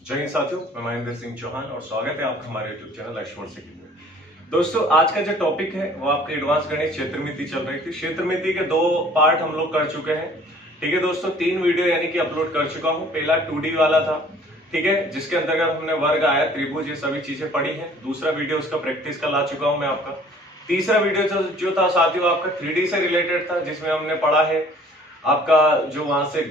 जय हिंद साथियों, मैं महेंद्र सिंह चौहान और स्वागत है आपका हमारे यूट्यूब चैनल एक्सपर्ट सिटी में। दोस्तों, आज का जो टॉपिक है वो आपके एडवांस गणित क्षेत्रमिति चल रही थी। क्षेत्रमिति के दो पार्ट हम लोग कर चुके हैं। ठीक है दोस्तों, 3 वीडियो यानी कि अपलोड कर चुका हूँ। पहला 2D वाला था, ठीक है, जिसके अंतर्गत हमने वर्ग, आयत, त्रिभुज ये सभी चीजें पढ़ी है। दूसरा वीडियो उसका प्रैक्टिस का ला चुका हूँ मैं आपका। तीसरा वीडियो जो था साथियों आपका 3D से रिलेटेड था, जिसमें हमने पढ़ा है आपका जो वहां से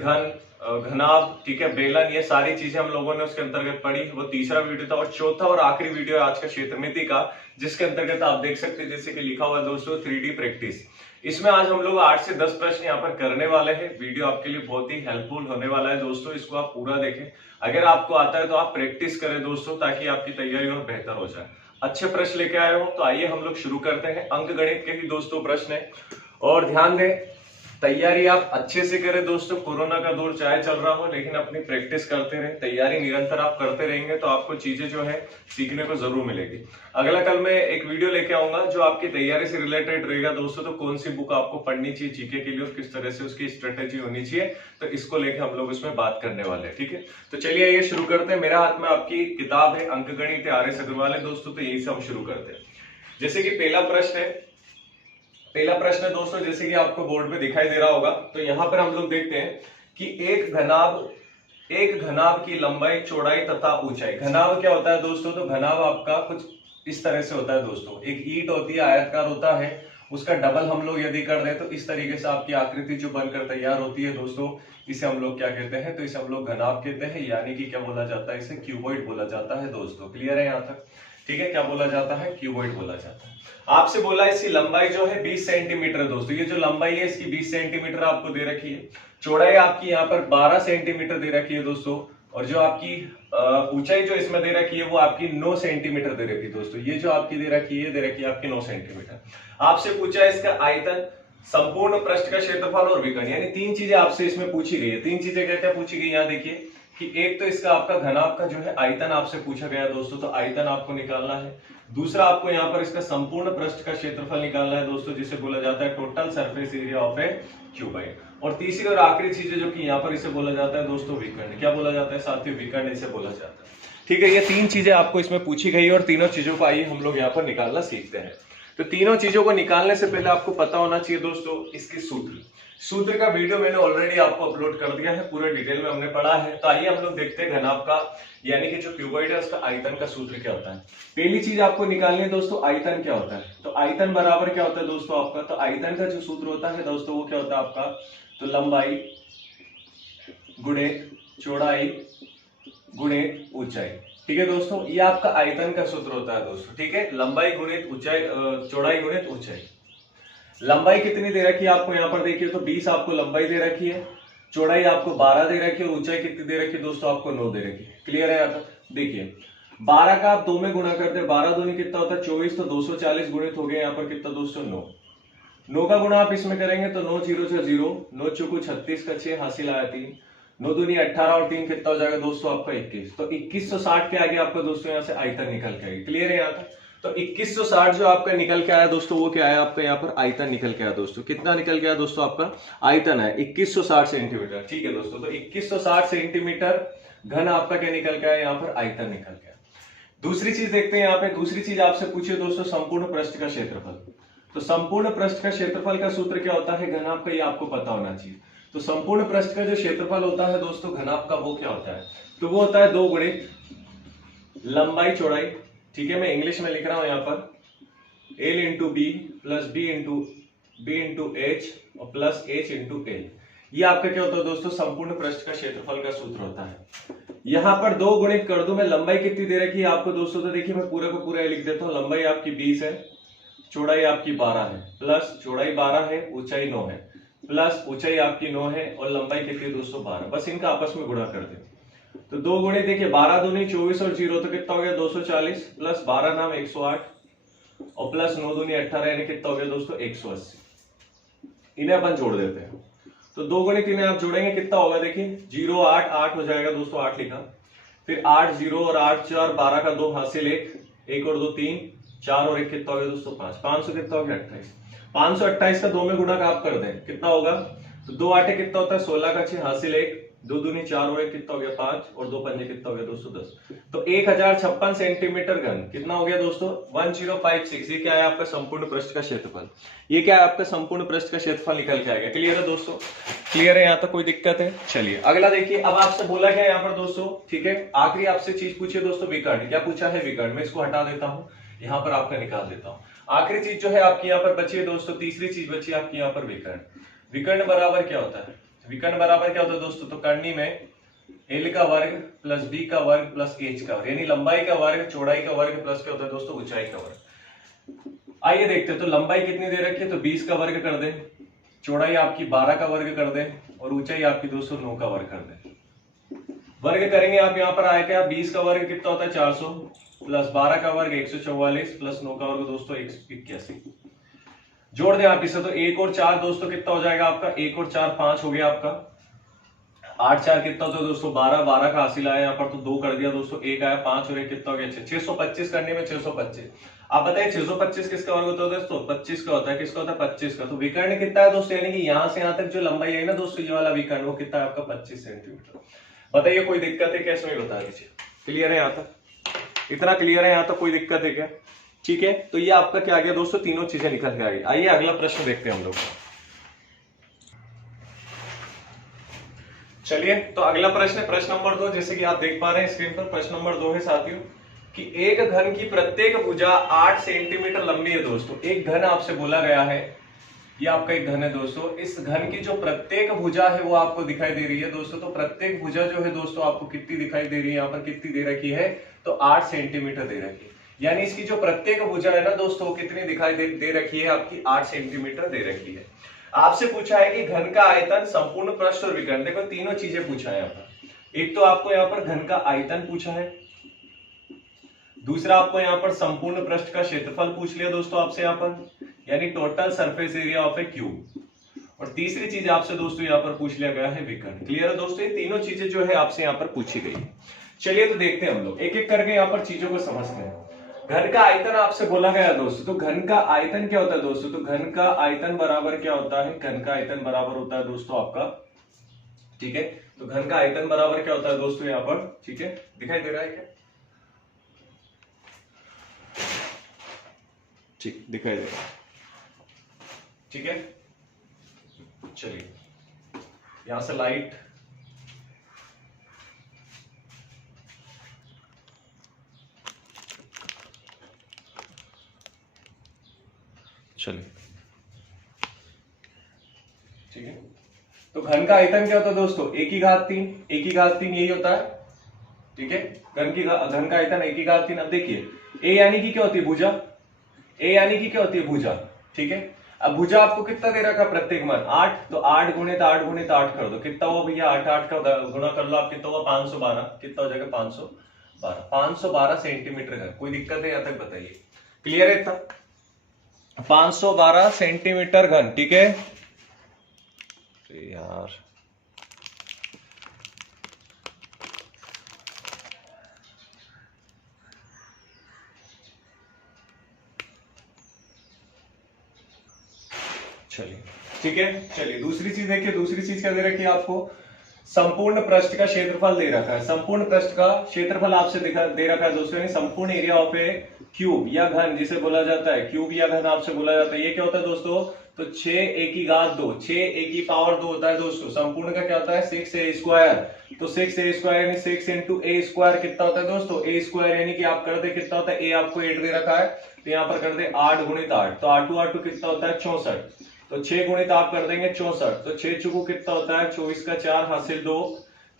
घनाभ, ठीक है, बेलन, ये सारी चीजें हम लोगों ने उसके अंतर्गत पढ़ी। वो तीसरा वीडियो था। और चौथा और आखिरी वीडियो है आज का क्षेत्रमिति का, जिसके अंतर्गत आप देख सकते हैं जैसे कि लिखा हुआ है दोस्तों 3D प्रैक्टिस। इसमें आज हम लोग 8 से 10 प्रश्न यहाँ पर करने वाले हैं। वीडियो आपके लिए बहुत ही हेल्पफुल होने वाला है दोस्तों, इसको आप पूरा देखें। अगर आपको आता है तो आप प्रैक्टिस करें दोस्तों, ताकि आपकी तैयारी और बेहतर हो जाए। अच्छे प्रश्न लेके आए हो तो आइए हम लोग शुरू करते हैं। अंक गणित के ही दोस्तों प्रश्न है, और ध्यान दें तैयारी आप अच्छे से करें दोस्तों। कोरोना का दौर चाहे चल रहा हो, लेकिन अपनी प्रैक्टिस करते रहें। तैयारी निरंतर आप करते रहेंगे तो आपको चीजें जो है सीखने को जरूर मिलेगी। अगला कल मैं एक वीडियो लेके आऊंगा जो आपकी तैयारी से रिलेटेड रहेगा दोस्तों। तो कौन सी बुक आपको पढ़नी चाहिए जीके के लिए और किस तरह से उसकी स्ट्रेटेजी होनी चाहिए, तो इसको लेके हम लोग उसमें बात करने वाले हैं। ठीक है, तो चलिए ये शुरू करते हैं। मेरा हाथ में आपकी किताब है अंक गणित आर.एस. अग्रवाल है दोस्तों, तो यही से हम शुरू करते हैं। जैसे कि पहला प्रश्न है दोस्तों, जैसे कि आपको बोर्ड पे दिखाई दे रहा होगा। तो यहां पर हम लोग देखते हैं कि एक घनाभ की लंबाई, चौड़ाई तथा ऊंचाई। घनाभ क्या होता है दोस्तों? तो घनाभ आपका कुछ इस तरह से होता है दोस्तों। एक ईंट होती है, आयताकार होता है, उसका डबल हम लोग यदि कर दें तो इस तरीके से आपकी आकृति जो बनकर तैयार होती है दोस्तों, इसे हम लोग क्या कहते हैं? तो इसे हम लोग घनाभ कहते हैं, यानी कि क्या बोला जाता है? इसे क्यूबॉइड बोला जाता है दोस्तों। क्लियर है यहाँ तक? ठीक है, क्या बोला जाता है? क्यूबॉइड बोला जाता है। आपसे बोला इसकी लंबाई जो है 20 सेंटीमीटर दोस्तों। ये जो लंबाई है इसकी 20 सेंटीमीटर आपको दे रखी है। चौड़ाई आपकी यहाँ पर 12 सेंटीमीटर दे रखी है दोस्तों। और जो आपकी ऊंचाई जो इसमें दे रखी है वो आपकी 9 सेंटीमीटर दे रखी है दोस्तों। ये जो आपकी दे रखी है, दे रखी है आपकी 9 सेंटीमीटर। आपसे पूछा है इसका आयतन, संपूर्ण पृष्ठ का क्षेत्रफल और विकर्ण, यानी 3 चीजें आपसे इसमें पूछी गई है। 3 चीजें क्या क्या पूछी गई यहाँ देखिए कि एक तो इसका आपका घनाभ का जो है आयतन आपसे पूछा गया दोस्तों, तो आयतन आपको निकालना है। दूसरा आपको यहाँ पर इसका संपूर्ण पृष्ठ का क्षेत्रफल निकालना है दोस्तों, जिसे बोला जाता है total surface area of A cuboid. और तीसरी और आखिरी चीज जो कि यहाँ पर इसे बोला जाता है दोस्तों विकर्ण। क्या बोला जाता है साथियों? विकर्ण इसे बोला जाता है। ठीक है, ये 3 चीजें आपको इसमें पूछी गई और तीनों चीजों को आइए हम लोग यहाँ पर निकालना सीखते हैं। तो तीनों चीजों को निकालने से पहले आपको पता होना चाहिए दोस्तों इसके सूत्र का वीडियो मैंने ऑलरेडी आपको अपलोड कर दिया है, पूरे डिटेल में हमने पढ़ा है। तो आइए हम लोग देखते हैं घनाभ का, यानी कि जो क्यूबॉइड है उसका आयतन का सूत्र क्या होता है। पहली चीज आपको निकालनी है दोस्तों, आयतन क्या होता है। तो आयतन बराबर क्या होता है दोस्तों आपका? तो आयतन का जो सूत्र होता है दोस्तों वो क्या होता है आपका? तो लंबाई गुणे चौड़ाई गुणे ऊंचाई। ठीक है दोस्तों, ये आपका आयतन का सूत्र होता है दोस्तों। ठीक है, लंबाई गुणित ऊंचाई, चौड़ाई गुणित ऊंचाई। लंबाई कितनी दे रखी है आपको यहाँ पर देखिए, तो 20 आपको लंबाई दे रखी है, चौड़ाई आपको 12 दे रखी है, और ऊंचाई कितनी दे रखी है दोस्तों? आपको 9 दे रखी है। क्लियर है यहाँ तक? देखिए 12 का आप 2 में गुणा करते हैं, 12 दूनी कितना होता है? 24, तो 240 गुणित हो गया यहाँ पर कितना दोस्तों? 9। 9 का गुणा आप इसमें करेंगे तो 9 0 से 0, 9 चौको 36 का 6 हासिल आया 3, 9 दूनी 18 और 3 कितना हो जाएगा दोस्तों आपका? 21। तो 2160 के आगे आपका दोस्तों यहाँ से आयतन निकल के आएगी। क्लियर है यहाँ तक? तो 2160 जो आपका निकल के आया दोस्तों, वो क्या आया आपका? यहाँ पर आयतन निकल के आया दोस्तों। कितना निकल गया दोस्तों? आपका आयतन है 2160 सेंटीमीटर। ठीक है दोस्तों, तो 2160 सेंटीमीटर घन आपका क्या निकल के आया? यहाँ पर आयतन निकल के आया। दूसरी चीज देखते हैं यहाँ पे। दूसरी चीज आपसे पूछिए दोस्तों संपूर्ण पृष्ठ का क्षेत्रफल। तो संपूर्ण पृष्ठ का क्षेत्रफल का सूत्र क्या होता है घनाभ का? ये आपको पता होना चाहिए। तो संपूर्ण पृष्ठ का जो क्षेत्रफल होता है दोस्तों घनाभ का, वो क्या होता है? तो वो होता है 2 गुणित लंबाई चौड़ाई। ठीक है, मैं इंग्लिश में लिख रहा हूं यहाँ पर L into B plus B into H और प्लस एच इंटू एल। ये आपका क्या होता है दोस्तों? संपूर्ण पृष्ठ का क्षेत्रफल का सूत्र होता है। यहाँ पर 2 गुणित कर दूं मैं। लंबाई कितनी दे रखी है आपको दोस्तों? तो देखिए मैं पूरा का पूरा लिख देता हूँ। लंबाई आपकी 20 है, चौड़ाई आपकी 12 है, प्लस चौड़ाई 12 है, ऊंचाई 9 है, प्लस ऊंचाई आपकी 9 है, और लंबाई कितनी है दोस्तों? 12। बस इनका आपस में गुणा कर दें। तो 2 गुणे देखिए 12 दूनी 24 और 0 तो कितना हो गया? 240, प्लस 12 नाम 108 और प्लस 9 दूनी 18, यानी कितना हो गया दोस्तों? 180। इन्हें अपन जोड़ देते हैं। तो 2 गुणे 3 आप जोड़ेंगे कितना होगा? देखिए 0 8 8 हो जाएगा दोस्तों, 8 लिखा, फिर 8 0 और 8 4, 12 का 2 हासिल 1 और 2 3, 4 और 1 कितना हो गया दोस्तों? 5। 500 कितना हो गया? 28। 528 का 2 में गुणा आप कर दें, कितना होगा? तो 2 8 कितना होता है? 16 का 6 हासिल 1, दो दूनी 4 हो गया, कितना हो गया 5 और 2 पंजे कितना हो गया दोस्तों 10। तो 1056 सेंटीमीटर घन कितना हो गया दोस्तों 1056। ये क्या है आपका संपूर्ण पृष्ठ का क्षेत्रफल, ये क्या है आपका संपूर्ण पृष्ठ का क्षेत्रफल निकल के आएगा। क्लियर है दोस्तों, क्लियर है, यहाँ तक कोई दिक्कत है। चलिए अगला देखिए, अब आपसे बोला गया यहाँ पर दोस्तों, ठीक है, आखिरी आपसे चीज पूछिए दोस्तों विकर्ण। क्या पूछा है विकर्ण, मैं इसको हटा देता हूँ, यहाँ पर आपका निकाल देता हूँ। आखिरी चीज जो है आपकी यहाँ पर बची है दोस्तों, तीसरी चीज बची है आपकी यहाँ पर विकर्ण। विकर्ण बराबर क्या होता है, विकर्ण बराबर क्या होता है दोस्तों, तो करनी में एल का वर्ग प्लस बी का वर्ग प्लस एच का वर्ग, यानी लंबाई का वर्ग चौड़ाई का वर्ग प्लस क्या होता है दोस्तों ऊंचाई का वर्ग। आइए देखते हैं, तो लंबाई कितनी दे रखी है, तो 20 का वर्ग कर दे, चौड़ाई आपकी 12 का वर्ग कर दे और ऊंचाई आपकी दोस्तों 9 का वर्ग कर दे। वर्ग करेंगे आप यहाँ पर आएगा 20 का वर्ग कितना होता है 400 प्लस 12 का वर्ग 144 प्लस 9 का वर्ग दोस्तों 181। जोड़ दें आप इसे, तो 1 और 4 दोस्तों कितना हो जाएगा आपका, 1 और 4 5 हो गया आपका, 8 4 कितना होता है दोस्तों 12, 12 का हासिल आया यहाँ पर तो 2 कर दिया दोस्तों, 1 आया 5 और 1 कितना हो गया 6, 625 करने में 625। आप बताइए 625 किसका वर्ग होता है दोस्तों, 25 का होता है, किसका होता है 25 का। तो विकर्ण कितना है दोस्तों, यानी कि यहाँ से यहाँ तक जो लंबाई है ना दोस्तों, ये वाला विकर्ण वो कितना है आपका 25 सेंटीमीटर। बताइए कोई दिक्कत है क्या इसमें, बता दीजिए। क्लियर है यहाँ तक, इतना क्लियर है यहाँ तक, कोई दिक्कत है क्या। ठीक है, तो ये आपका क्या आ गया दोस्तों, तीनों चीजें निकल के आ गई। आइए अगला प्रश्न देखते हैं हम लोग। चलिए, तो अगला प्रश्न है प्रश्न नंबर 2। जैसे कि आप देख पा रहे हैं स्क्रीन पर, प्रश्न नंबर 2 है साथियों कि एक घन की प्रत्येक भुजा 8 सेंटीमीटर लंबी है दोस्तों। एक घन आपसे बोला गया है, ये आपका एक घन है दोस्तों, इस घन की जो प्रत्येक भुजा है वो आपको दिखाई दे रही है दोस्तों। तो प्रत्येक भुजा जो है दोस्तों आपको कितनी दिखाई दे रही है, यहाँ पर कितनी दे रखी है, तो 8 सेंटीमीटर दे रखी है। यानी इसकी जो प्रत्येक भुजा है ना दोस्तों, वो कितनी दिखाई दे रखी है आपकी, 8 सेंटीमीटर दे रखी है। आपसे पूछा है कि घन का आयतन, संपूर्ण पृष्ठ और विकर्ण। देखो तीनों चीजें पूछा है यहाँ पर। एक तो आपको यहाँ पर घन का आयतन पूछा है, दूसरा आपको यहाँ पर संपूर्ण पृष्ठ का क्षेत्रफल पूछ लिया दोस्तों आपसे यहाँ पर, यानी total surface area of A cube, और तीसरी चीज आपसे दोस्तों यहाँ पर पूछ लिया गया है विकर्ण। क्लियर है दोस्तों, ये तीनों चीजें जो है आपसे यहाँ पर पूछी गई। चलिए तो देखते हैं हम लोग एक एक करके यहाँ पर चीजों को समझते हैं। घन का आयतन आपसे बोला गया दोस्तों, तो घन का आयतन क्या होता है दोस्तों, तो घन का आयतन बराबर क्या होता है, घन का आयतन बराबर होता है दोस्तों आपका, ठीक है, तो घन का आयतन बराबर क्या होता है दोस्तों यहाँ पर, ठीक है, दिखाई दे रहा है क्या, ठीक दिखाई दे रहा है, ठीक है। चलिए यहां से लाइट, चलिए ठीक है। तो घन का आयतन क्या होता है दोस्तों, 1 की घात 3, 1 की घात 3 यही होता है, ठीक है। घन का आयतन 1 की घात 3। अब देखिए ए यानी कि क्या होती है भुजा, ए यानी कि क्या होती है भुजा, ठीक है। अब भुजा आपको कितना दे रखा प्रत्येक मान 8, तो 8 गुणित 8 गुणित 8 कर दो, कितना हुआ भैया 8 8 का गुणा कर लो आप, कितना हुआ 512, कितना हो जाएगा 512, 512 सेंटीमीटर घन। कोई दिक्कत है यहाँ तक बताइए, क्लियर है इतना, 512 सेंटीमीटर घन, ठीक है यार। चलिए ठीक है, चलिए दूसरी चीज देखिए, दूसरी चीज क्या दे रखी है आपको, संपूर्ण पृष्ठ का क्षेत्रफल दे रखा है। संपूर्ण पृष्ठ का क्षेत्रफल आपसे दे रखा है दोस्तों, यानी संपूर्ण एरिया ऑफ ए क्यूब या घन जिसे बोला जाता है, क्यूब या घन आपसे बोला जाता है। ये क्या होता है दोस्तों, तो 6a की घात 2, 6a की पावर 2 होता है दोस्तों। संपूर्ण का क्या होता है 6a स्क्वायर, तो 6a स्क्वायर यानी 6 इंटू ए स्क्वायर कितना होता है दोस्तों, ए स्क्वायर यानी कि आप कर दे कितना होता है, ए आपको 8 दे रखा है, तो यहाँ पर कर दे 8 गुणित 8, तो 8 8 कितना होता है 64, तो 6 गुणित आप कर देंगे 64, तो 6 चुकू कितना होता है 24 का 4 हासिल 2,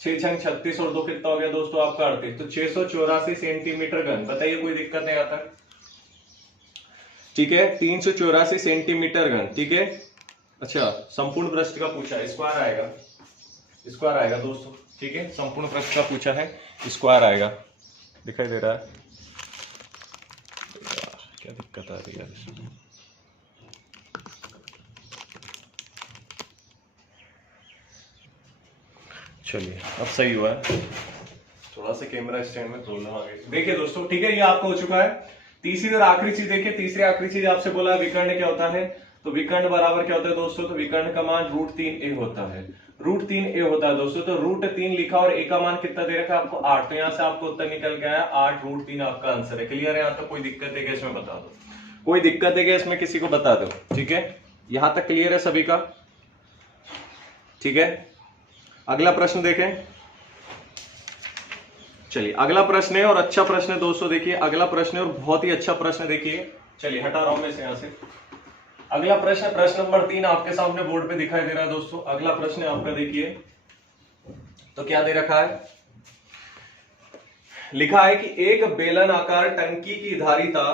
6 छंग 36 और 2 कितना हो गया दोस्तों आपका 38, तो 684 सेंटीमीटर घन। बताइए कोई दिक्कत नहीं आता, ठीक है, 384 सेंटीमीटर घन, ठीक है। अच्छा संपूर्ण पृष्ठ का पूछा है, स्क्वायर आएगा, स्क्वायर आएगा दोस्तों, ठीक है, संपूर्ण पृष्ठ का पूछा है, स्क्वायर आएगा, दिखाई दे रहा है यार, क्या दिक्कत आ रही है इसमें। चलिए अब सही हुआ है, थोड़ा सा कैमरा स्टैंड में प्रॉब्लम आ गई। देखिए दोस्तों ठीक है, ये आपका हो चुका है। तीसरी और आखिरी चीज देखिए, तीसरी आखिरी चीज आपसे बोला है विकर्ण क्या होता है, तो विकर्ण बराबर क्या होता है दोस्तों, तो विकर्ण का मान √3a होता है। √3 a होता है दोस्तों। तो √3 लिखा और a का मान कितना दे रखा है आपको 8, तो यहां से आपको उत्तर निकल के आया 8√3 आपका आंसर है। क्लियर है? यहां तक कोई दिक्कत है क्या इसमें बता दो, कोई दिक्कत है क्या इसमें किसी को बता दो। ठीक है, यहां तक क्लियर है सभी का? ठीक है, अगला प्रश्न देखें। चलिए अगला प्रश्न है और अच्छा प्रश्न है दोस्तों। देखिए अगला प्रश्न है और बहुत ही अच्छा प्रश्न। देखिए चलिए हटा रहा हूं मैं इसे यहां से। अगला प्रश्न है प्रश्न नंबर 3, आपके सामने बोर्ड पे दिखाई दे रहा है दोस्तों। अगला प्रश्न है आपका, देखिए तो क्या दे रखा है, लिखा है कि एक बेलन आकार टंकी की धारिता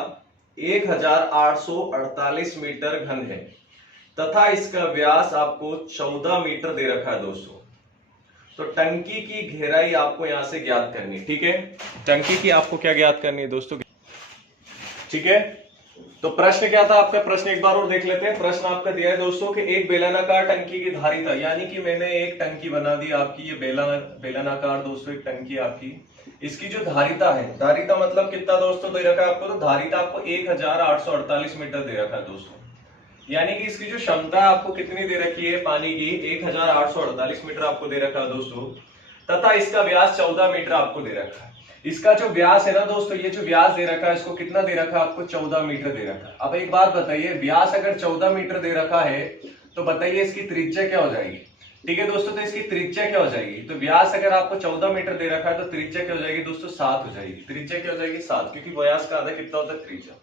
1848 मीटर घन है तथा इसका व्यास आपको 14 मीटर दे रखा है दोस्तों। तो टंकी की गहराई आपको यहां से ज्ञात करनी है। ठीक है, टंकी की आपको क्या ज्ञात करनी है दोस्तों? ठीक है, तो प्रश्न क्या था आपका? प्रश्न एक बार और देख लेते हैं। प्रश्न आपका दिया है दोस्तों कि एक बेलनाकार टंकी की धारिता, यानी कि मैंने एक टंकी बना दी आपकी, ये बेलनाकार दोस्तों एक टंकी आपकी, इसकी जो धारिता है, धारिता मतलब कितना दोस्तों दे रखा है आपको? तो धारिता आपको 1848 मीटर दे रखा है दोस्तों। यानी कि इसकी जो क्षमता है आपको कितनी दे रखी है पानी की? 1848 मीटर आपको दे रखा है दोस्तों, तथा इसका व्यास 14 मीटर आपको दे रखा है। इसका जो व्यास है ना दोस्तों, ये जो व्यास दे रखा है इसको कितना दे रखा है आपको? 14 मीटर दे रखा है। अब एक बात बताइए, व्यास अगर 14 मीटर दे रखा है तो बताइए इसकी त्रिज्या क्या हो जाएगी? ठीक है दोस्तों, तो इसकी त्रिज्या क्या हो जाएगी? तो व्यास अगर आपको 14 मीटर दे रखा है तो त्रिज्या क्या हो जाएगी दोस्तों? 7 हो जाएगी। त्रिज्या क्या हो जाएगी? 7, क्योंकि व्यास का आधा कितना होता है? त्रिज्या।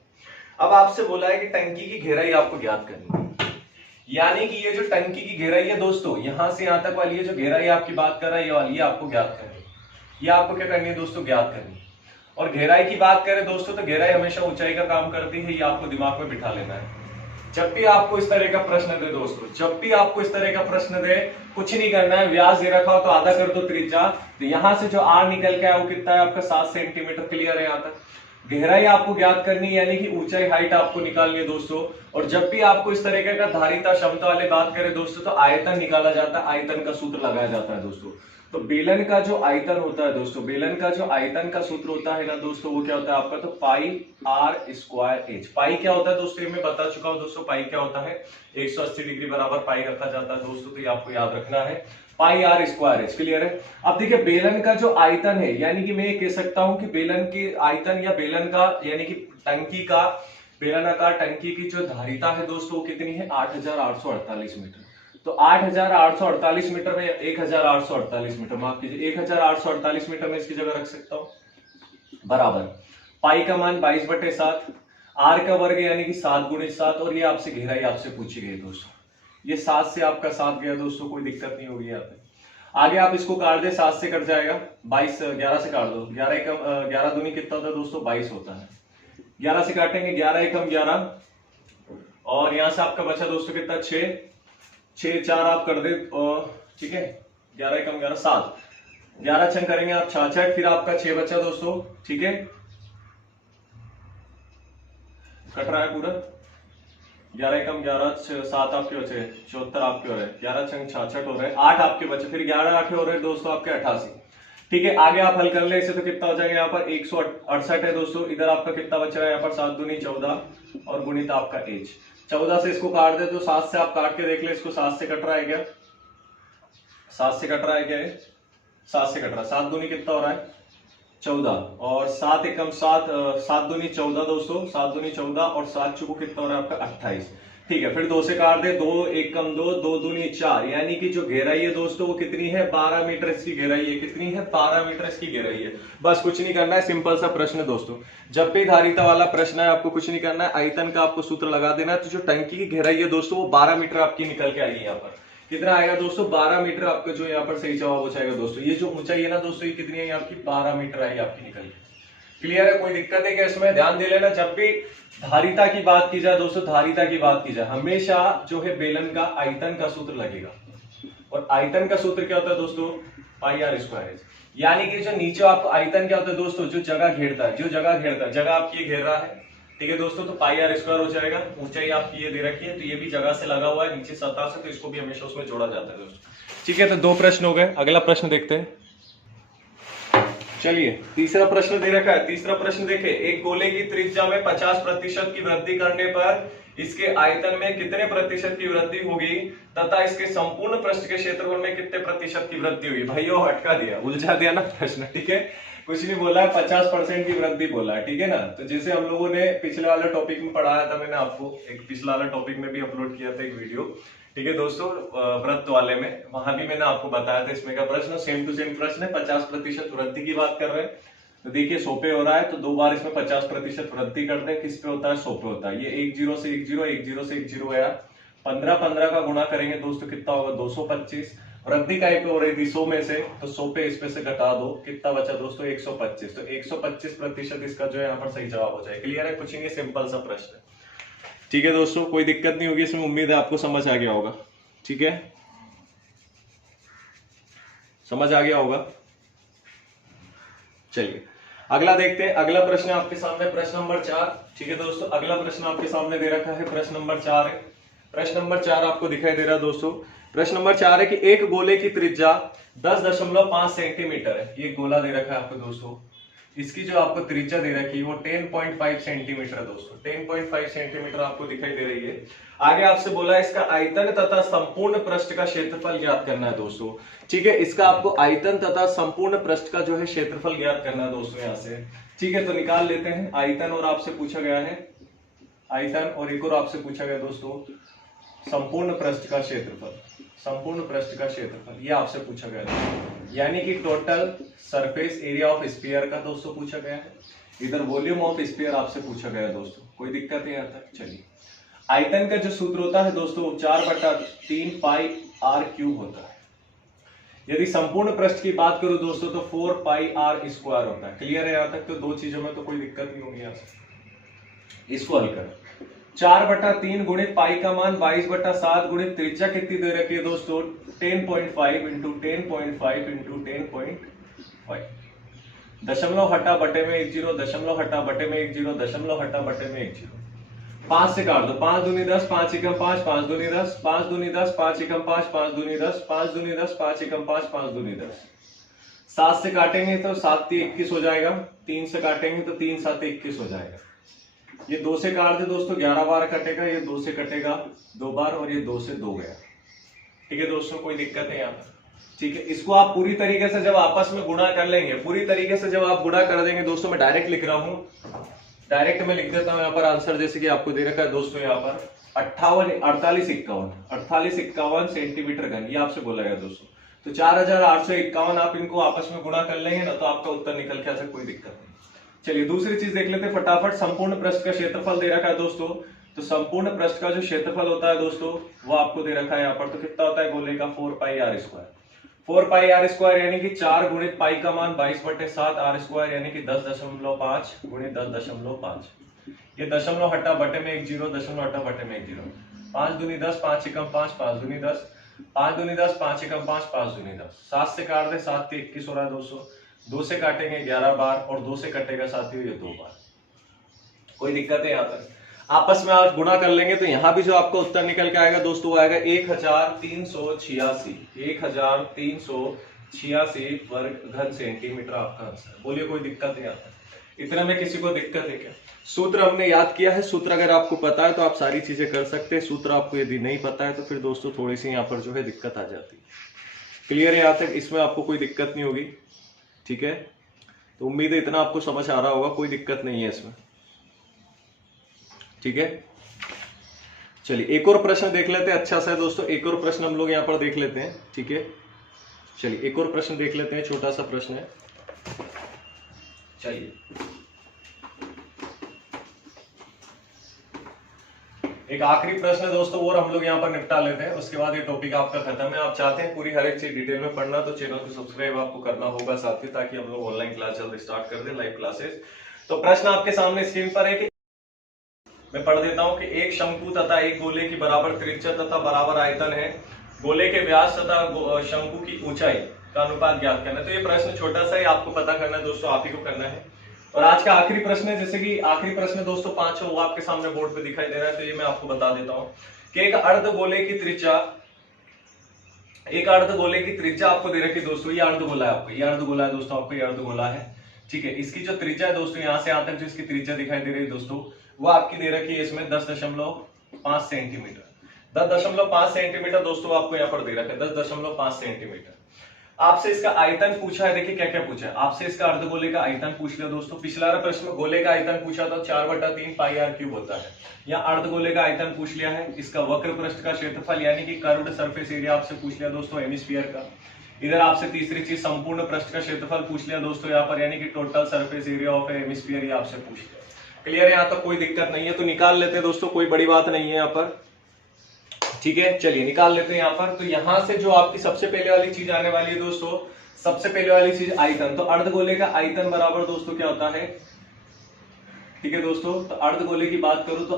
अब आपसे बोला है कि टंकी की गहराई आपको ज्ञात करनी है, यानी कि ये जो टंकी की गहराई है दोस्तों, यहां से यहां तक वाली ये जो गहराई आपकी बात कर रहा है, ये वाली आपको ज्ञात करनी है। ये आपको क्या करनी है दोस्तों? ज्ञात करनी है। और गहराई की बात करें दोस्तों, तो गहराई हमेशा ऊंचाई का काम करती है, ये आपको दिमाग में बिठा लेना है। जब भी आपको इस तरह का प्रश्न दे दोस्तों, जब भी आपको इस तरह का प्रश्न दे, कुछ नहीं करना है, व्यास दे रखा हो तो आधा कर दो त्रिज्या, तो यहां से जो आर निकल के आया वो कितना है आपका? 7 सेंटीमीटर। क्लियर है? यहां तक गहराई आपको ज्ञात करनी है, यानी कि ऊंचाई हाइट आपको निकालनी है दोस्तों। और जब भी आपको इस तरीके का धारिता क्षमता वाले बात करें दोस्तों, तो आयतन निकाला जाता है, आयतन का सूत्र लगाया जाता है दोस्तों। तो बेलन का जो आयतन होता है दोस्तों, बेलन का जो आयतन का सूत्र होता है ना दोस्तों, वो क्या होता है आपका? तो पाई आर स्क्वायर एच। पाई क्या होता है दोस्तों? मैं बता चुका हूं दोस्तों, पाई क्या होता है? 180 डिग्री बराबर पाई रखा जाता है दोस्तों, तो ये आपको याद रखना है, पाई आर स्क्वायर एच। क्लियर है? अब देखिए बेलन का जो आयतन है, यानी कि मैं ये कह सकता हूं कि बेलन की आयतन या बेलन का, यानी कि टंकी का, बेलनाकार टंकी की जो धारिता है दोस्तों वो कितनी है? 8848 मीटर। तो 8848 मीटर में 1848 मीटर, माफ कीजिए 1848 मीटर में इसकी जगह रख सकता हूं, बराबर पाई का मान 22/7, आर का वर्ग यानी कि 7 × 7, और ये आपसे गहराई आपसे पूछी गई दोस्तों। ये 7 से आपका 7 गया दोस्तों, कोई दिक्कत नहीं होगी यहाँ पे। आगे आप इसको काट दे, 7 से कट जाएगा, 11 से काट दो, 11 दूनी कितना होता है दोस्तों? 22 होता है। 11 से काटेंगे, 11 एकम 11, और यहां से आपका बचा दोस्तों कितना? 6 4 आप कर दे, ठीक है, 11 एकम 11 7, 11 छंग करेंगे आप 66, फिर आपका 6 बचा दोस्तों। ठीक है, कट रहा है पूरा, 11 एकम 11 7 आपके बचे, 74 आपके हो रहे, 11 छंग 66 हो रहे, 8 आपके बचे, फिर 11 8 हो रहे दोस्तों आपके 88। ठीक है, आगे आप हल कर ले इसे, तो कितना हो जाएगा? यहाँ पर 168 है दोस्तों। इधर आपका कितना बच रहा है? यहाँ पर 7 दूनी 14 और गुणित आपका एच। 14 से इसको काट दे तो 7 से आप काट के देख ले, इसको 7 से कट रहा है क्या? 7 से कट रहा है क्या? 7 से कट रहा है, 7 दूनी कितना हो रहा है? 14, और 7 एकम 7, 7 दूनी 14 दोस्तों, 7 दूनी 14 और 7 चुको कितना हो रहा है आपका? 28। ठीक है, फिर 2 से काट दे, 2 एकम 2, 2 दूनी 4, यानी कि जो गहराई है दोस्तों वो कितनी है? 12 मीटर इसकी गहराई है। कितनी है? 12 मीटर इसकी गहराई है। बस कुछ नहीं करना है, सिंपल सा प्रश्न है दोस्तों। जब भी धारिता वाला प्रश्न है आपको कुछ नहीं करना है, आयतन का आपको सूत्र लगा देना है। तो जो टंकी की गहराई है दोस्तों वो 12 मीटर आपकी निकल के आएगी। यहाँ पर कितना आएगा दोस्तों? 12 मीटर आपका जो यहाँ पर सही जवाब हो जाएगा दोस्तों। ये जो ऊंचाई है ना दोस्तों, ये कितनी है आपकी? 12 मीटर आएगी आपकी निकल के। क्लियर है? कोई दिक्कत है क्या इसमें? ध्यान दे लेना, जब भी धारिता की बात की जाए दोस्तों, धारिता की बात की जाए, हमेशा जो है बेलन का आयतन का सूत्र लगेगा। और आयतन का सूत्र क्या होता है दोस्तों? पाई आर स्क्वायर एच। यानी कि जो नीचे आपको आयतन क्या होता है दोस्तों? जो जगह घेरता है, जो जगह घेरता है, जगह आपकी ये घेर रहा है, ठीक है दोस्तों, तो पाई आर स्क्वायर हो जाएगा। ऊंचाई आपकी ये दे रखी है, तो ये भी जगह से लगा हुआ है नीचे सतह से, तो इसको भी हमेशा उसमें जोड़ा जाता है दोस्तों। ठीक है, तो 2 प्रश्न हो गए। अगला प्रश्न देखते हैं। चलिए तीसरा प्रश्न दे रखा है। तीसरा प्रश्न देखे, एक गोले की त्रिज्या में 50% की वृद्धि करने पर इसके आयतन में कितने प्रतिशत की वृद्धि होगी तथा इसके संपूर्ण पृष्ठ के क्षेत्रफल में कितने प्रतिशत की वृद्धि होगी। भाइयों हटका दिया, उलझा दिया ना प्रश्न, ठीक है, कुछ नहीं बोला है, 50% की वृद्धि बोला है, ठीक है ना। तो जैसे हम लोगों ने पिछले वाले टॉपिक में पढ़ाया था, मैंने आपको एक पिछला वाला टॉपिक में भी अपलोड किया था एक वीडियो, ठीक है दोस्तों, व्रत वाले में, वहां भी मैंने आपको बताया था इसमें का प्रश्न सेम टू सेम प्रश्न है। 50% वृद्धि की बात कर रहे हैं, तो देखिए 100 पे हो रहा है तो 2 बार इसमें 50% वृद्धि करते हैं, किस पे होता है, 100 पे होता है। ये 1 0 से 1 0, 1 0 से 1 0 है, 15 का गुणा करेंगे दोस्तों कितना होगा, 225। वृद्धि का एक हो रही थी 100 में से, तो 100 पे इस पे से घटा दो, कितना बचा दोस्तों, 125। तो 125% इसका जो है यहाँ पर सही जवाब हो जाए। क्लियर है, कुछ नहीं, सिंपल सा प्रश्न है, ठीक है दोस्तों, कोई दिक्कत नहीं होगी इसमें, उम्मीद है आपको समझ आ गया होगा, ठीक है, समझ आ गया होगा। चलिए अगला देखते हैं। अगला प्रश्न आपके सामने प्रश्न नंबर 4, ठीक है दोस्तों, अगला प्रश्न आपके सामने दे रखा है, प्रश्न नंबर 4 है। प्रश्न नंबर 4 आपको दिखाई दे रहा है दोस्तों। प्रश्न नंबर 4 है कि एक गोले की त्रिज्या 10.5 सेंटीमीटर है। ये गोला दे रखा है आपको दोस्तों, इसकी जो आपको त्रिज्या दे रखी है वो 10.5 सेंटीमीटर है दोस्तों, 10.5 सेंटीमीटर आपको दिखाई दे रही है। आगे आपसे बोला इसका आयतन तथा संपूर्ण पृष्ठ का क्षेत्रफल ज्ञात करना है दोस्तों, ठीक है, इसका आपको आयतन तथा संपूर्ण पृष्ठ का जो है क्षेत्रफल ज्ञात करना है दोस्तों यहाँ से, ठीक है। तो निकाल लेते हैं आयतन, और आपसे पूछा गया है आयतन, और एक और आपसे पूछा गया दोस्तों संपूर्ण पृष्ठ का क्षेत्रफल, संपूर्ण पृष्ठ का क्षेत्रफल, ये आपसे पूछा गया था, यानी कि total surface area of sphere का दोस्तों पूछा गया है। इधर वॉल्यूम ऑफ स्फीयर आपसे पूछा गया है दोस्तों, कोई दिक्कत नहीं आता। चलिए आयतन का जो सूत्र होता है दोस्तों 4/3 पाई r क्यूब होता है। यदि संपूर्ण पृष्ठ की बात करूं दोस्तों तो 4 पाई r स्क्वायर होता है। क्लियर है यहाँ तक, तो दो चीजों में तो कोई दिक्कत नहीं होगी यहाँ से। इसको हल करो, 4/3 गुणित पाई का मान 22/7 गुणित त्रिज्या कितनी दे रखी है दोस्तों, 10.5 इंटू 10.5 इंटू 10.5, दशमलव हटा बटे में 1 0, दशमलव हटा बटे में 1 0, दशमलव हटा बटे में 1 0, 5 से काट दो, 5 दूनी 10, 5 एकम 5, 5 दूनी 10, 5 दूनी 10, 5 एकम 5, 5 दूनी 10, 5 दूनी 10, 5 एकम 5, 5 दूनी 10, 7 से काटेंगे तो 7 3 21 हो जाएगा, 3 से काटेंगे तो 3 7 21 हो जाएगा। ये 2 से काट दे दोस्तों 11 बार कटेगा, ये 2 से कटेगा 2 बार, और ये 2 से 2 गया, ठीक है दोस्तों, कोई दिक्कत है यहाँ पर, ठीक है। इसको आप पूरी तरीके से जब आपस में गुणा कर लेंगे, पूरी तरीके से जब आप गुणा कर देंगे दोस्तों, मैं डायरेक्ट लिख रहा हूं, डायरेक्ट में लिख देता हूं यहाँ पर आंसर, जैसे कि आपको दे रखा है दोस्तों यहाँ पर 48 51 सेंटीमीटर घन, ये आपसे बोला गया दोस्तों। तो 4851 आप इनको आपस में गुणा कर लेंगे ना, तो आपका उत्तर निकल के आ जाए, कोई दिक्कत नहीं। चलिए दूसरी चीज देख लेते हैं फटाफट। संपूर्ण पृष्ठ का क्षेत्रफल दे रखा है दोस्तों, तो संपूर्ण पृष्ठ का जो क्षेत्रफल होता है दोस्तों वो आपको दे रखा है यहाँ पर, तो कितना होता है गोले का 4 पाई r स्क्वायर, 4 पाई r स्क्वायर यानी कि 4 गुणित पाई का मान 22/7 r स्क्वायर यानी कि 10.5 गुणित 10.5, ये दशमलव हटा बटे में 1 0, दशमलव हटा बटे में 1 0, 5 दूनी 10, 5 एकम 5, 5 दूनी 10, 5 दूनी 10, 5 एकम 5, 5 दूनी 10, 7 से काट दे 7 3 21 हो रहा है दोस्तों, 2 से काटेंगे 11 बार, और 2 से कटेगा साथियों ये 2 बार, कोई दिक्कत है यहाँ पर। आपस में आप गुणा कर लेंगे तो यहाँ भी जो आपको उत्तर निकल के आएगा दोस्तों वो आएगा 1386, 1386 वर्ग घन सेंटीमीटर आपका आंसर। बोलिए कोई दिक्कत नहीं आता, इतना में किसी को दिक्कत है क्या? सूत्र हमने याद किया है, सूत्र अगर आपको पता है तो आप सारी चीजें कर सकते हैं, सूत्र आपको यदि नहीं पता है तो फिर दोस्तों थोड़ी सी यहाँ पर जो है दिक्कत आ जाती है। क्लियर है यहाँ तक, इसमें आपको कोई दिक्कत नहीं होगी, ठीक है। तो उम्मीद है इतना आपको समझ आ रहा होगा, कोई दिक्कत नहीं है इसमें, ठीक है। चलिए एक और प्रश्न देख लेते हैं, अच्छा सा दोस्तों, एक और प्रश्न हम लोग यहाँ पर देख लेते हैं, ठीक है। चलिए एक और प्रश्न देख लेते हैं, छोटा सा प्रश्न है। चलिए एक आखिरी प्रश्न है दोस्तों, और हम लोग यहाँ पर निपटा लेते हैं, उसके बाद ये टॉपिक आपका खत्म है। आप चाहते हैं पूरी हर एक चीज डिटेल में पढ़ना तो चैनल को सब्सक्राइब आपको करना होगा साथ ही, ताकि हम लोग ऑनलाइन क्लास जल्द स्टार्ट कर दें, लाइव क्लासेस। तो प्रश्न आपके सामने स्क्रीन पर है कि मैं पढ़ देता हूं कि एक शंकु तथा एक गोले की बराबर त्रिज्या तथा बराबर आयतन है, गोले के व्यास तथा शंकु की ऊंचाई का अनुपात ज्ञात करना है। तो ये प्रश्न छोटा सा ही आपको पता करना है दोस्तों, आप ही को करना है। और आज का आखिरी प्रश्न है, जैसे कि आखिरी प्रश्न दोस्तों 5 वो आपके सामने बोर्ड पे दिखाई दे रहा है, तो ये मैं आपको बता देता हूं कि एक अर्धगोले की त्रिज्या आपको दे रखी है दोस्तों, ये अर्धगोला है आपको, ये अर्धगोला है दोस्तों, आपको ये अर्धगोला है। ठीक है, इसकी जो त्रिज्या है दोस्तों, यहां से यहां तक जो इसकी त्रिज्या दिखाई दे रही है दोस्तों, वो आपकी दे रखी है इसमें 10.5 सेंटीमीटर। 10.5 सेंटीमीटर दोस्तों आपको यहाँ पर दे रखा है 10.5 सेंटीमीटर। आपसे इसका आयतन पूछा है, देखिए क्या क्या पूछा है आपसे, इसका अर्धगोले का आयतन पूछ लिया दोस्तों। पिछला प्रश्न में गोले का आयतन पूछा था 4/3 पाई आर क्यूब होता है, या अर्धगोले का आयतन पूछ लिया है। इसका वक्र पृष्ठ का क्षेत्रफल यानी कि कर्व्ड सरफेस एरिया आपसे पूछ लिया दोस्तों हेमिस्फीयर का। इधर आपसे तीसरी चीज संपूर्ण पृष्ठ का क्षेत्रफल पूछ लिया दोस्तों यहाँ पर, यानी कि total surface area of hemisphere, ये आपसे पूछ लिया। क्लियर है, यहाँ तक कोई दिक्कत नहीं है, तो निकाल लेते हैं दोस्तों, कोई बड़ी बात नहीं है यहाँ पर। ठीक है, चलिए निकाल लेते हैं यहाँ पर। तो यहां से जो आपकी सबसे पहले वाली चीज आने वाली है दोस्तों, सबसे पहले वाली चीज आयतन। तो अर्धगोले का आयतन बराबर दोस्तों क्या होता है, ठीक है दोस्तों, तो अर्धगोले की बात करूं तो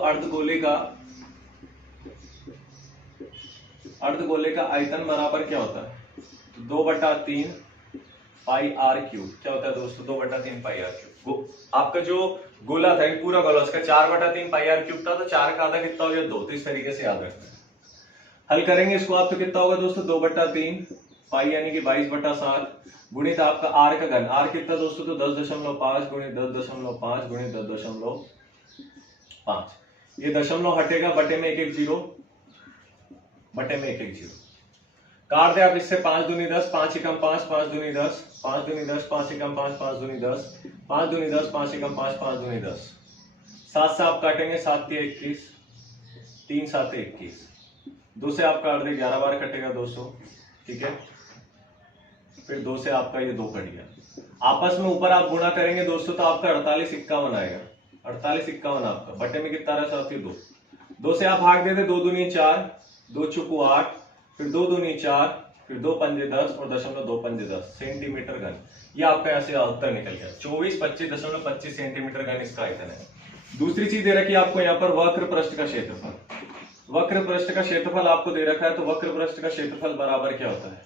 अर्धगोले का आयतन बराबर क्या होता है, तो 2/3 पाई आर क्यूब। क्या होता है दोस्तों, 2/3 पाई आर क्यूब। आपका जो गोला था पूरा गोला, उसका 4/3 पाई आर क्यूब था, तो 4 का आधा कितना हो गया 2। तो इस तरीके से याद रखना है। हल करेंगे इसको आप, तो कितना होगा दोस्तों 2/3 पाई यानी कि 22/7 गुणित आपका आर का घन। आर कितना दोस्तों, तो 10.5 गुणित 10.5 गुणित 10.5। ये दशमलव हटेगा, बटे में 1 0, बटे में 1 0 काट दे आप इससे। 5 दूनी 10, 5 एकम 5, 5 दूनी 10, 5 दूनी 10, 5 एकम 5, 5 दूनी 10, 5 दूनी 10, 5 एकम 5, 5 दूनी 10। 7 से आप काटेंगे, 7 के 21, 3 7 21, 2 से आप काट दे 11 बार कटेगा 200। ठीक है, फिर 2 से आपका ये 2 कट गया। आपस में ऊपर आप गुणा करेंगे दोस्तों, तो आपका 48 51 आएगा। 48 51 आपका, बटे में कितना रहा साथी 2। 2 से आप भाग देते, 2 दूनी 4, 2 चुकू 8, फिर 2 दूनी 4, फिर 2 पंजे 10 और 2 पंजे 10 सेंटीमीटर घन। ये आपका यहाँ से उत्तर निकल गया 24 सेंटीमीटर घन इसका आयतन है। दूसरी चीज दे रखी है आपको यहाँ पर वक्र पृष्ठ का क्षेत्रफल। वक्र पृष्ठ का क्षेत्रफल आपको दे रखा है, तो वक्र पृष्ठ का क्षेत्रफल बराबर क्या होता है,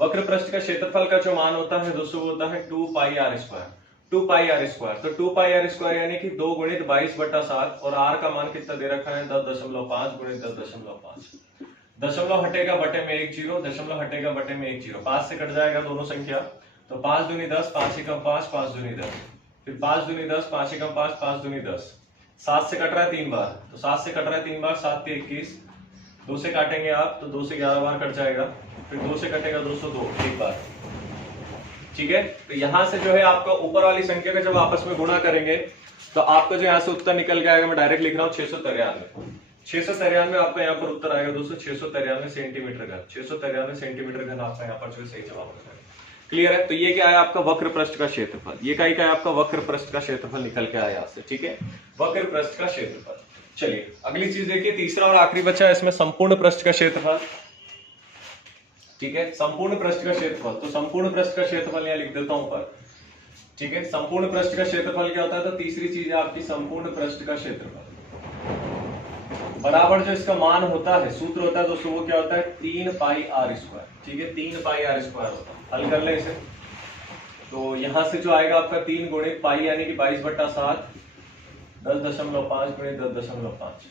वक्र पृष्ठ का क्षेत्रफल का जो मान होता है दोस्तों वो होता है 2 pi r square. 2 pi r square, तो 2 पाई आर स्क्वायर यानी कि 2 गुणित 22/7, और आर का मान कितना दे रखा है 10.5 गुणित 10.5। दशमलव हटेगा, बटे में 1 0, दशमलव हटेगा, बटे में 1 0, 5 से कट जाएगा दोनों संख्या, तो 5 दूनी 10, 5 एकम 5, 5 दूनी 10, फिर 5 दूनी 10, 5 एकम 5, 5 दूनी 10। 7 से कट रहा है 3 बार, तो 7 से कट रहा है 3 बार, 7 के 21, 2 से काटेंगे आप तो 2 से 11 बार कट जाएगा, फिर 2 से कटेगा 202 एक बार। ठीक है, तो यहां से जो है आपका ऊपर वाली संख्या का जब आपस में गुणा करेंगे तो आपका जो यहाँ से उत्तर निकल के आएगा, मैं डायरेक्ट लिख रहा हूँ 693। 693 आपका यहाँ पर उत्तर आएगा दोस्तों, 693 सेंटीमीटर घन। 693 सेंटीमीटर घन आपका यहाँ पर जो सही जवाब होता है। क्लियर है, तो ये क्या है आपका वक्र पृष्ठ का क्षेत्रफल। ये क्या है आपका वक्र पृष्ठ का क्षेत्रफल निकल के आया यहाँ से। ठीक है, वक्र पृष्ठ का क्षेत्रफल। चलिए अगली चीज देखिए, तीसरा और आखिरी बचा है इसमें संपूर्ण पृष्ठ का क्षेत्रफल। ठीक है, संपूर्ण पृष्ठ का क्षेत्रफल, तो संपूर्ण पृष्ठ का क्षेत्रफल यहाँ लिख देता हूं ऊपर। ठीक है, संपूर्ण पृष्ठ का क्षेत्रफल क्या होता है, तो तीसरी चीज है आपकी संपूर्ण पृष्ठ का क्षेत्रफल बराबर जो इसका मान होता है, सूत्र होता है दोस्तों, वो क्या होता है 3 पाई आर स्क्वायर। ठीक है, 3 पाई आर स्क्वायर होता है। हल कर ले इसे, तो यहां से जो आएगा आपका 3 गुणित पाई यानी कि 22/7, 10.5 गुणित 10.5,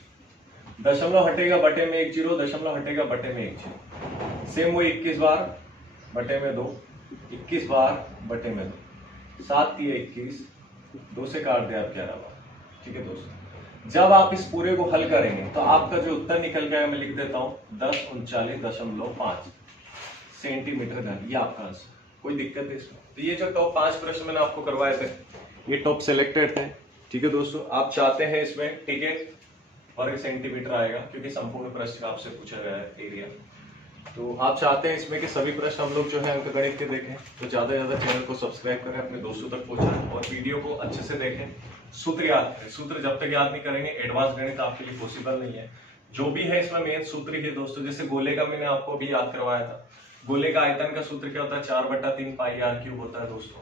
दशमलव हटेगा, बटे में 1 0, दशमलव हटेगा, बटे में 1 0। सेम वो 21 बार, बटे में 2, 21 बार, बटे में 2, 7 3 21, 2 से काट दे आप 11 बार। ठीक है दोस्तों, जब आप इस पूरे को हल करेंगे तो आपका जो उत्तर निकल गया मैं लिख देता हूं 1039.5 सेंटीमीटर घन। ये आपका आंसर, कोई दिक्कत है इसमें। तो ये जो टॉप 5 प्रश्न मैंने आपको करवाए थे, ये टॉप सिलेक्टेड थे। ठीक है दोस्तों, आप चाहते हैं इसमें, ठीक है, वर्ग सेंटीमीटर आएगा क्योंकि संपूर्ण पृष्ठ का आपसे पूछा गया है एरिया। तो आप चाहते हैं इसमें कि सभी प्रश्न हम लोग जो है अंकगणित के देखें, तो ज्यादा से ज्यादा चैनल को सब्सक्राइब करें, अपने दोस्तों तक पहुंचाएं और वीडियो को अच्छे से देखें। सूत्र याद करें, सूत्र जब तक याद नहीं करेंगे एडवांस गणित आपके लिए पॉसिबल नहीं है। जो भी है इसमें मेन सूत्र ही है दोस्तों। जैसे गोले का मैंने आपको भी याद करवाया था, गोले का आयतन का सूत्र क्या होता है 4/3 पाई आर क्यूब होता है दोस्तों।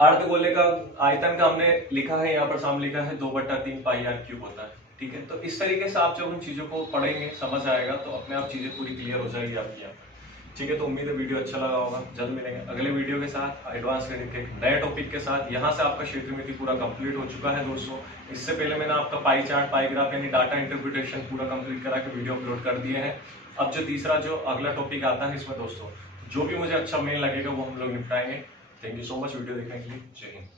अर्धगोले का आयतन का हमने लिखा है, यहाँ पर सामने लिखा है 2/3 पाई आर क्यूब होता है। ठीक है, तो इस तरीके से आप जब उन चीजों को पढ़ेंगे समझ आएगा तो अपने आप चीजें पूरी क्लियर हो जाएगी आपकी यहाँ पर। ठीक है, तो उम्मीद है वीडियो अच्छा लगा होगा। जल्द मिलेंगे अगले वीडियो के साथ एडवांस गणित के नए टॉपिक के साथ। यहाँ से आपका क्षेत्रमिति पूरा कंप्लीट हो चुका है दोस्तों। इससे पहले मैंने आपका पाई चार्ट, पाई ग्राफ यानी डाटा इंटरप्रिटेशन पूरा कंप्लीट करा के वीडियो अपलोड कर दिए हैं। अब जो तीसरा जो अगला टॉपिक आता है इसमें दोस्तों, जो भी मुझे अच्छा मेल लगेगा वो हम लोग निपटाएंगे। Thank you so much video देखने के लिए। जय हिंद।